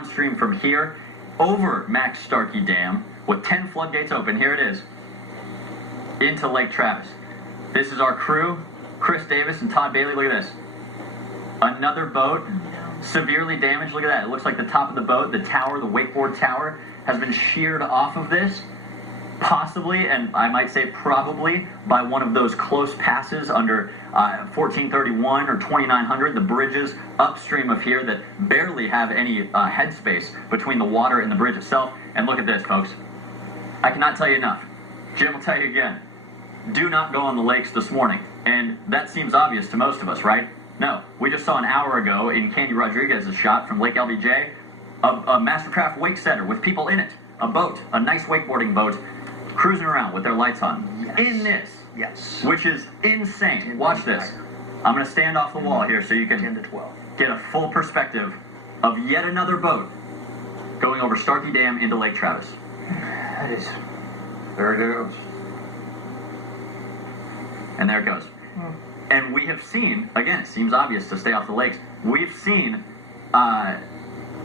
downstream from here over Max Starkey Dam with 10 floodgates open. Here it is, into Lake Travis. This is our crew, Chris Davis and Todd Bailey. Look at this. Another boat severely damaged. Look at that. It looks like the top of the boat, the tower, the wakeboard tower, has been sheared off of this. Possibly, and I might say probably, by one of those close passes under 1431 or 2900, the bridges upstream of here that barely have any headspace between the water and the bridge itself. And look at this, folks. I cannot tell you enough. Jim will tell you again. Do not go on the lakes this morning. And that seems obvious to most of us, right? No. We just saw an hour ago in Candy Rodriguez's shot from Lake LBJ a Mastercraft wake center with people in it. A boat, a nice wakeboarding boat, cruising around with their lights on. Yes. In this. Yes. Which is insane. Watch this. I'm going to stand off the wall here so you can 10 to 12. Get a full perspective of yet another boat going over Starkey Dam into Lake Travis. That is... There it goes. And there it goes. And we have seen, again, it seems obvious to stay off the lakes, we've seen...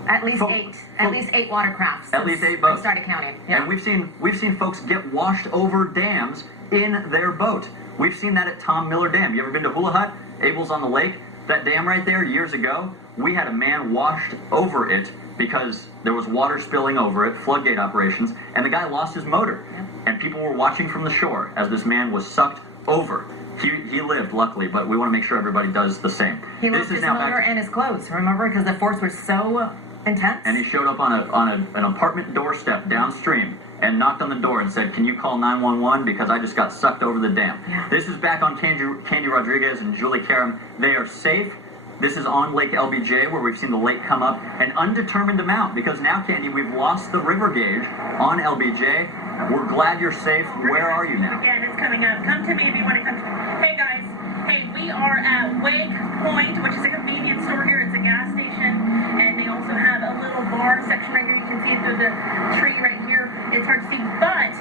At least eight watercrafts. At least 8 boats. I started counting. Yeah. And we've seen folks get washed over dams in their boat. We've seen that at Tom Miller Dam. You ever been to Hula Hut? Abel's on the Lake? That dam right there, years ago, we had a man washed over it because there was water spilling over it, floodgate operations, and the guy lost his motor. Yeah. And people were watching from the shore as this man was sucked over. He lived, luckily, but we want to make sure everybody does the same. He lost his motor and his clothes, remember? Because the force was so intense. And he showed up on an apartment doorstep downstream and knocked on the door and said, "Can you call 911 because I just got sucked over the dam?" Yeah. This is back on Candy Rodriguez and Julie Karam. They are safe. This is on Lake LBJ where we've seen the lake come up, an undetermined amount, because now, Candy, we've lost the river gauge on LBJ. We're glad you're safe. Where are you now? Again, it's coming up. Come to me if you want to come to me. Hey, guys. Hey, we are at Wake Point, which is a convenience store here. It's a gas station, and they also have a little bar section right here. You can see it through the tree right here. It's hard to see, but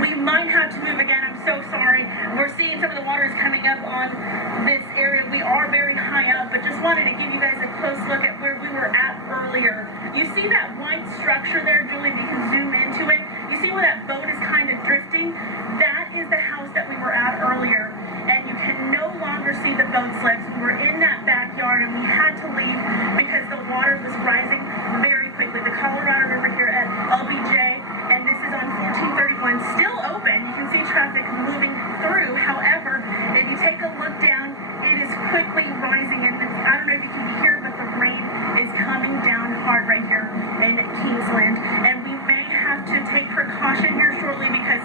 we might have to move again. I'm so sorry. We're seeing some of the water is coming up on this area. We are very high up, but just wanted to give you guys a close look at where we were at earlier. You see that white structure there, Julie? If you can zoom into it. You see where that boat is kind of drifting? That is the house that we were at earlier, and you can no longer see the boat slips. We were in that backyard, and we had to leave because the water was rising very quickly. The Colorado River here at LBJ, and this is on 1431, still open. You can see traffic moving through. However, if you take a look down, it is quickly rising, and I don't know if you can hear, but the rain is coming down hard right here in Kingsland, and we may have to take precaution here shortly because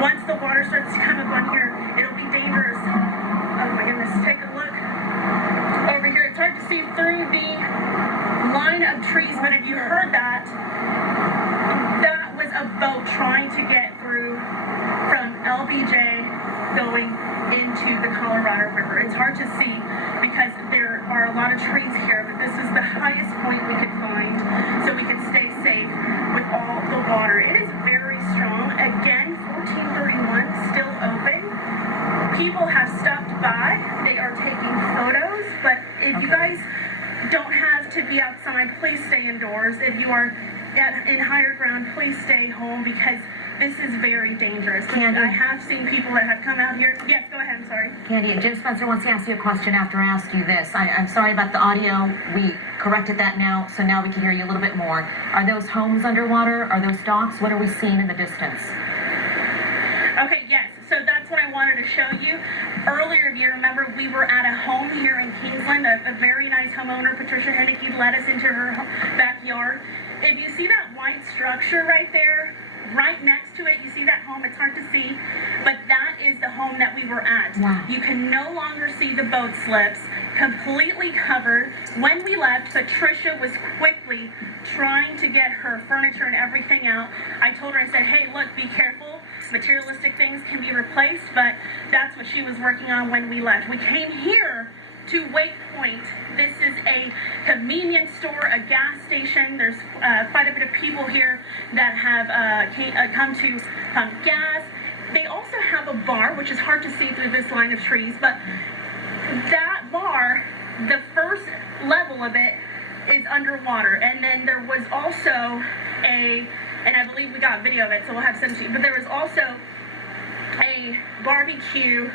once the water starts to come up on here, it'll be dangerous. Oh my goodness, take a look over here. It's hard to see through the line of trees, but if you heard that, that was a boat trying to get through from LBJ going into the Colorado River. It's hard to see because there are a lot of trees here, but this is the highest point we could find so we could stay safe with all the water. It is very strong. Again, 1431 still open. People have stopped by. They are taking photos, but if you guys don't have to be outside, please stay indoors. If you are in higher ground, please stay home because this is very dangerous. Candy. I have seen people that have come out here. Yes, go ahead. I'm sorry. Candy, Jim Spencer wants to ask you a question after I ask you this. I'm sorry about the audio. We corrected that now, so now we can hear you a little bit more. Are those homes underwater? Are those docks? What are we seeing in the distance? Okay, yes. So that's what I wanted to show you. Earlier, if you remember, we were at a home here in Kingsland. A very nice homeowner, Patricia Henneke, led us into her backyard. If you see that white structure right there, right next to it, you see that home? It's hard to see, but that is the home that we were at. Wow. You can no longer see the boat slips, completely covered. When we left, Patricia was quickly trying to get her furniture and everything out. I told her, I said, hey, look, be careful. Materialistic things can be replaced, but that's what she was working on when we left. We came here to Wake Point. This is a convenience store, a gas station. There's quite a bit of people here that have come to pump gas. They also have a bar, which is hard to see through this line of trees, but that bar, the first level of it, is underwater. And then there was also and I believe we got video of it, so we'll have some, but there was also a barbecue